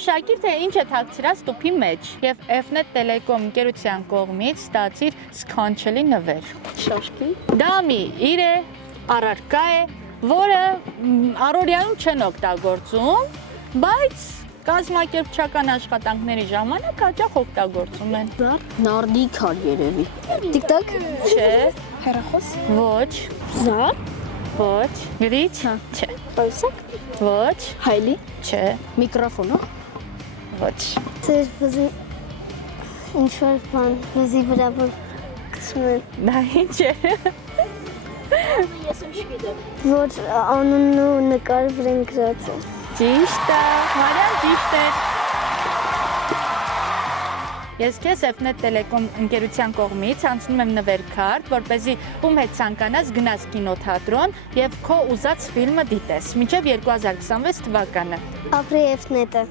Գուշակիր, թե ինչ է թաքցրած տուփի մեջ եւ Fnet Telecom ընկերության կողմից ստացիր սքանչելի նվեր։ Շաշկի։ Դա մի իր է, առարկա է, որը առօրյայում չեն օգտագործում, բայց կազմակերպչական աշխատանքների ժամանակ հաճախ օգտագործում են։ Նարդի քար երևի։ TikTok։ Չէ, Հեռախոս։ ոչ, Զար։ ոչ, գրիչ, չէ, Պայսակ։ ոչ, Հայլի։ չէ, Միկրոֆոն, ոչ։ Ձեր վզի ինչ-որ բան, վզի վրա որ գցում են, Դա ինչ է։ որ անունն ու նկարը վրան գրած է։ Ճիշտ է, Մարիան ճիշտ է։ Ես քեզ Fnet Telecom ընկերության կողմից անցնում եմ նվերքարդ, որպեսզի ում հետ ցանկանաս գնաս կինոթատրոն եւ քո ուզած ֆիլմը դիտես։ Մինչեւ 2026 թվականը։ Ապրի Fnet-ը։